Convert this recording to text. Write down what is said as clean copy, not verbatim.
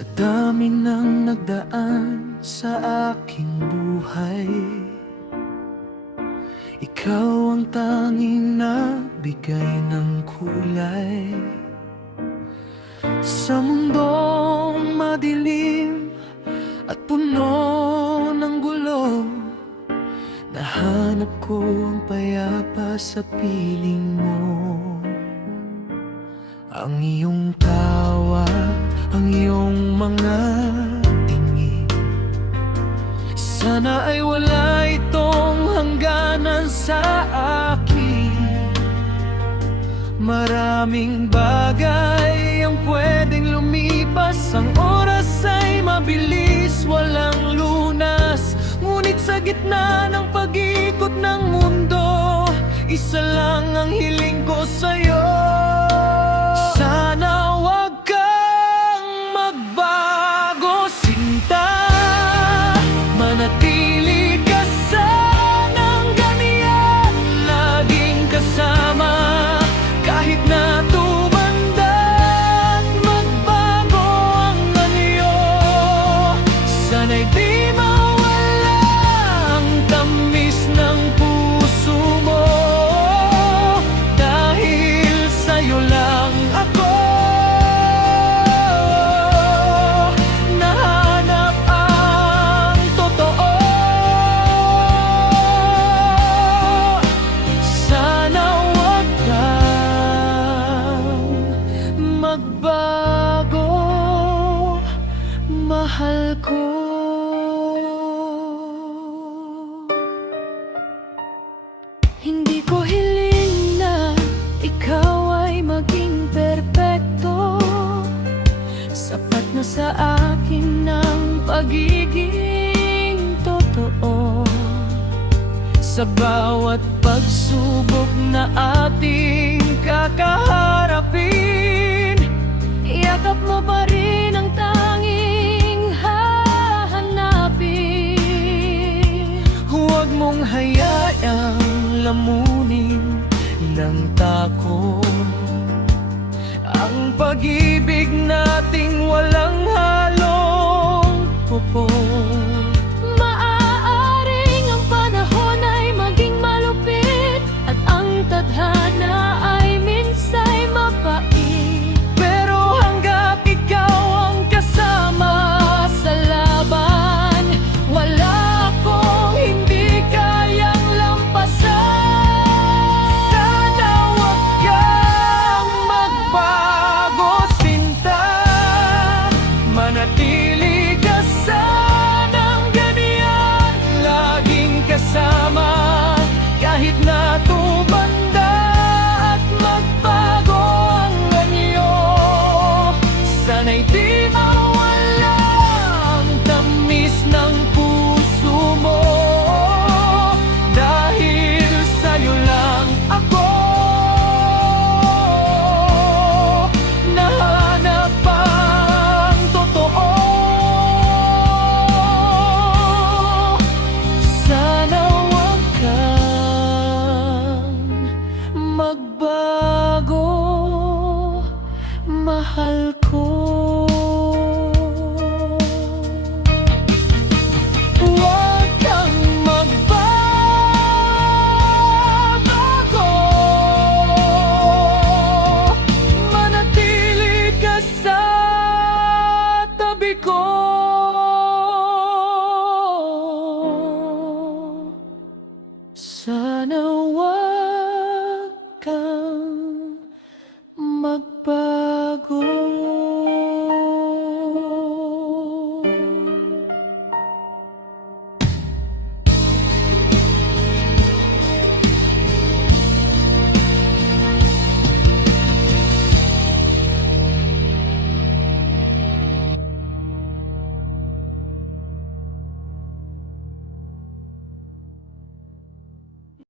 Sa dami ng nagdaan sa aking buhay, ikaw ang tanging nagbigay ng kulay. Sa mundong madilim at puno ng gulo, nahanap ko ang payapa sa piling mo. Ang iyong tawa, ang iyong mga tingin, sana ay wala itong hangganan sa akin. Maraming bagay ang pwedeng lumipas, ang oras ay mabilis, walang lunas. Ngunit sa gitna ng pag-ikot ng mundo, isa lang ang hiling ko sa'yo. Sana wag kang magbago, sinta. Manatili ka sanang ganyan, laging kasama kahit na tumanda at magbago ang anyo. Sana'y di mawala ang tamis ng puso mo, dahil sa'yo lang ako nahanap ang totoo. Sana wag kang magbago, mahal ko. Hindi ko hiling na ikaw ay maging perpekto. Sapat na sa akin ang pagiging totoo. Sa bawat pagsubok na ating kakaharapin, yakap mo pa rin ang tanging hahanapin. Huwag mong hayaang lamunin ng takot ang pag-ibig nating walang halong pupot. Maaaring ang panahon ay maging malupit at ang tadhana ay minsay mapait, pero hangga't ikaw ang kasama sa laban, wala akong hindi kayang lampasan. Sana wag kang magbago, sinta. Manatili ka sanang ganyan, laging kasama kahit na tumanda at magbago ang anyo. Sana'y di mawala ang tamis ng puso mo, dahil sa'yo lang ako nahanap ang totoo. Sana wag kang magbago, mahal ko.